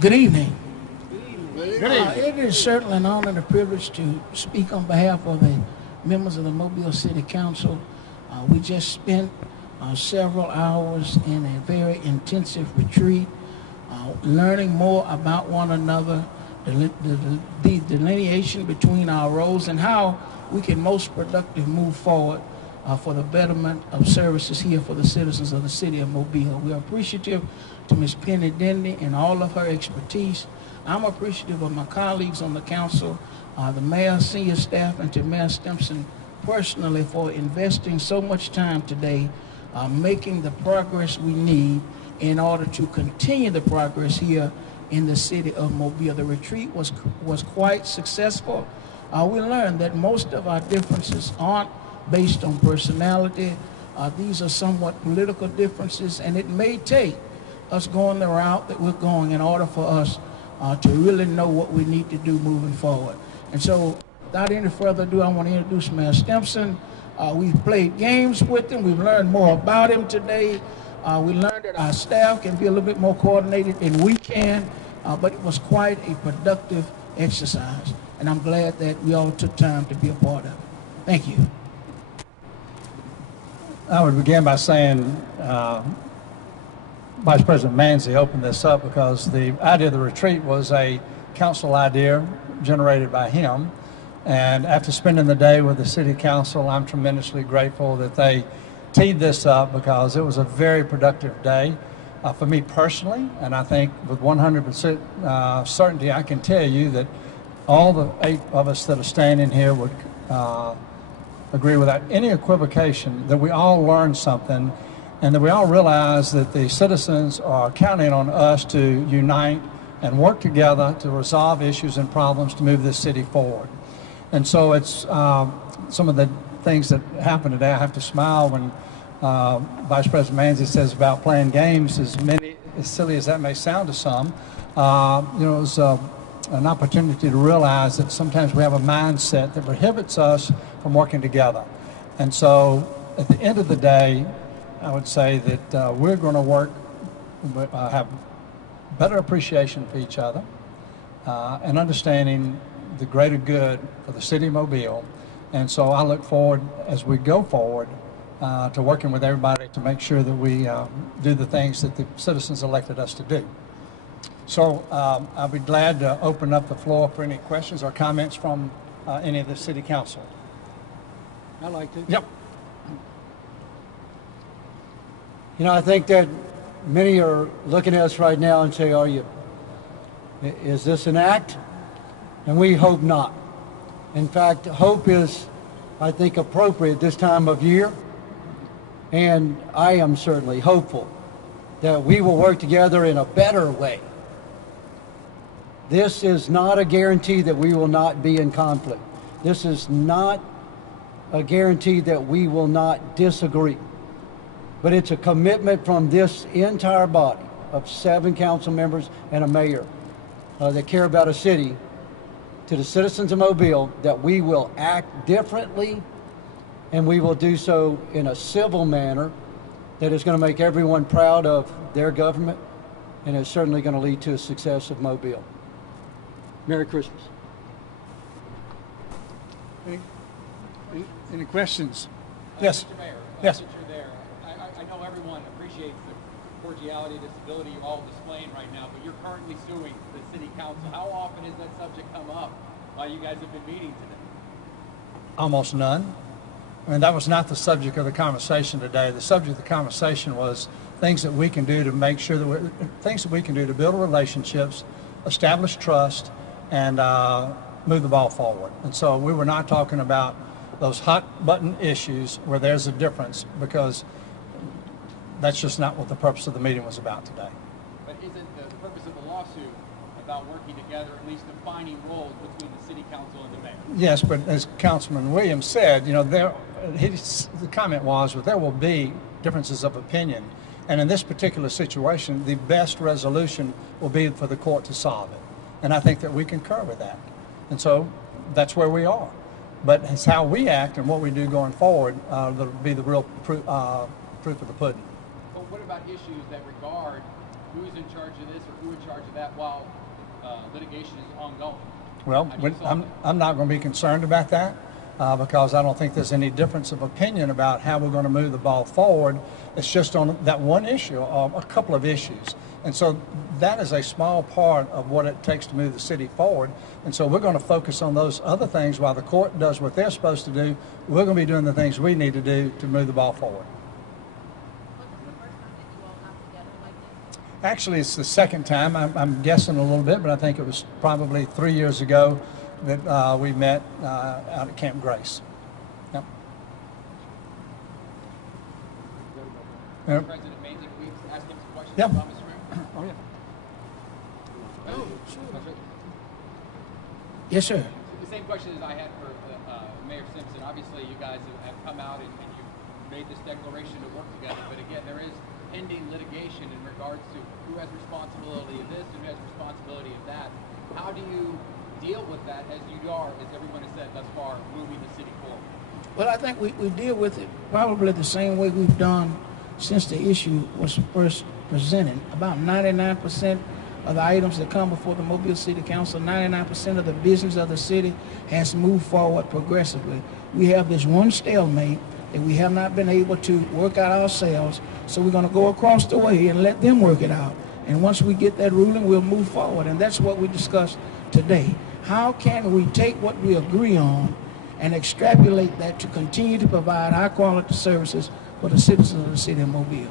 Good evening. Good evening. It is certainly an honor and a privilege to speak on behalf of the members of the Mobile City Council. We just spent several hours in a very intensive retreat, learning more about one another, the delineation between our roles, and how we can most productively move forward for the betterment of services here for the citizens of the city of Mobile. We are appreciative to Ms. Penny Dendy and all of her expertise. I'm appreciative of my colleagues on the council, the mayor, senior staff, and to Mayor Stimpson personally for investing so much time today, making the progress we need in order to continue the progress here in the city of Mobile. The retreat was quite successful. We learned that most of our differences aren't based on personality. These are somewhat political differences, and it may take us going the route that we're going in order for us to really know what we need to do moving forward. And so, without any further ado, I want to introduce Mayor Stimpson. We've played games with him. We've learned more about him today. We learned that our staff can be a little bit more coordinated than we can, but it was quite a productive exercise. And I'm glad that we all took time to be a part of it. Thank you. I would begin by saying Vice President Manzi opened this up because the idea of the retreat was a council idea generated by him. And after spending the day with the city council, I'm tremendously grateful that they teed this up because it was a very productive day for me personally. And I think with 100% certainty, I can tell you that all the 8 of us that are standing here would agree without any equivocation that we all learned something and that we all realize that the citizens are counting on us to unite and work together to resolve issues and problems to move this city forward. And so it's some of the things that happened today. I have to smile when Vice President Manzi says about playing games, as silly as that may sound to some. It was an opportunity to realize that sometimes we have a mindset that prohibits us from working together. And so at the end of the day, I would say that we're going to have better appreciation for each other and understanding the greater good for the city of Mobile. And so I look forward, as we go forward, to working with everybody to make sure that we do the things that the citizens elected us to do. So I'll be glad to open up the floor for any questions or comments from any of the city council. I'd like to. Yep. You know, I think that many are looking at us right now and say, is this an act? And we hope not. In fact, hope is, I think, appropriate this time of year. And I am certainly hopeful that we will work together in a better way. This is not a guarantee that we will not be in conflict. This is not a guarantee that we will not disagree. But it's a commitment from this entire body of 7 council members and a mayor that care about a city to the citizens of Mobile that we will act differently and we will do so in a civil manner that is going to make everyone proud of their government and is certainly going to lead to the success of Mobile. Merry Christmas. Any questions? Yes. Mr. Mayor, yes. since you're there, I know everyone appreciates the cordiality, the civility you're all displaying right now, but you're currently suing the city council. How often has that subject come up while you guys have been meeting today? Almost none. I mean, that was not the subject of the conversation today. The subject of the conversation was things that we can do to make sure that things that we can do to build relationships, establish trust, and move the ball forward. And so we were not talking about those hot button issues where there's a difference, because that's just not what the purpose of the meeting was about today. But isn't the purpose of the lawsuit about working together, at least defining roles between the city council and the mayor? Yes, but as Councilman Williams said, the comment was that there will be differences of opinion. And in this particular situation, the best resolution will be for the court to solve it. And I think that we concur with that. And so that's where we are. But it's how we act and what we do going forward that'll be the real proof of the pudding. But what about issues that regard who's in charge of this or who in charge of that while litigation is ongoing? Well, I'm not going to be concerned about that because I don't think there's any difference of opinion about how we're going to move the ball forward. It's just on that one issue, a couple of issues. And so that is a small part of what it takes to move the city forward. And so we're going to focus on those other things while the court does what they're supposed to do. We're going to be doing the things we need to do to move the ball forward. Actually, it's the second time. I'm guessing a little bit, but I think it was probably 3 years ago that we met out at Camp Grace. Yep. President Mays, if we ask him some questions Yep. about Mr. Mayor? Oh, yeah. Oh, sure. Yes, sir. The same question as I had for Mayor Stimpson. Obviously, you guys have come out and you made this declaration to work together, but again, there is pending litigation in regards to who has responsibility of this, who has responsibility of that. How do you deal with that as you are, as everyone has said thus far, moving the city forward? Well, I think we deal with it probably the same way we've done since the issue was first presented. About 99% of the items that come before the Mobile City Council, 99% of the business of the city has moved forward progressively. We have this one stalemate that we have not been able to work out ourselves, so we're going to go across the way and let them work it out. And once we get that ruling, we'll move forward, and that's what we discussed today. How can we take what we agree on and extrapolate that to continue to provide high-quality services for the citizens of the city of Mobile?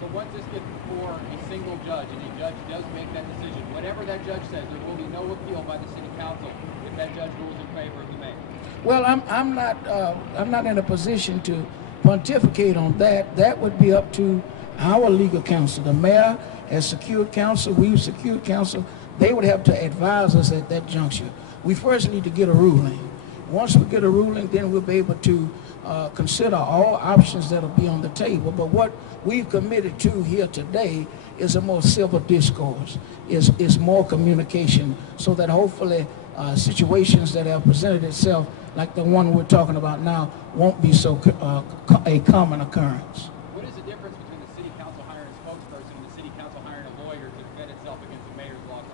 So once this gets before a single judge, and a judge does make that decision, whatever that judge says, there will be no appeal by the city council if that judge rules in favor of the mayor. Well, I'm not in a position to pontificate on that. That would be up to our legal counsel. The mayor has secured counsel. We've secured counsel. They would have to advise us at that juncture. We first need to get a ruling. Once we get a ruling, then we'll be able to consider all options that will be on the table. But what we've committed to here today is a more civil discourse, is more communication, so that hopefully situations that have presented itself, like the one we're talking about now, won't be so a common occurrence. What is the difference between the city council hiring a spokesperson and the city council hiring a lawyer to defend itself against the mayor's lawsuit?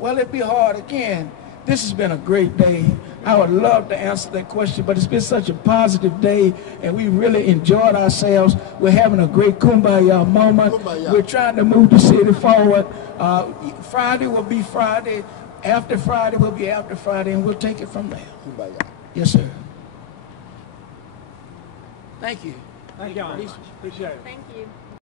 Well, it'd be hard. Again, this has been a great day. I would love to answer that question, but it's been such a positive day, and we really enjoyed ourselves. We're having a great kumbaya moment. Kumbaya. We're trying to move the city forward. Friday will be Friday. After Friday will be after Friday, and we'll take it from there. Kumbaya. Yes, sir. Thank you. Thank you very much. Appreciate it. Thank you.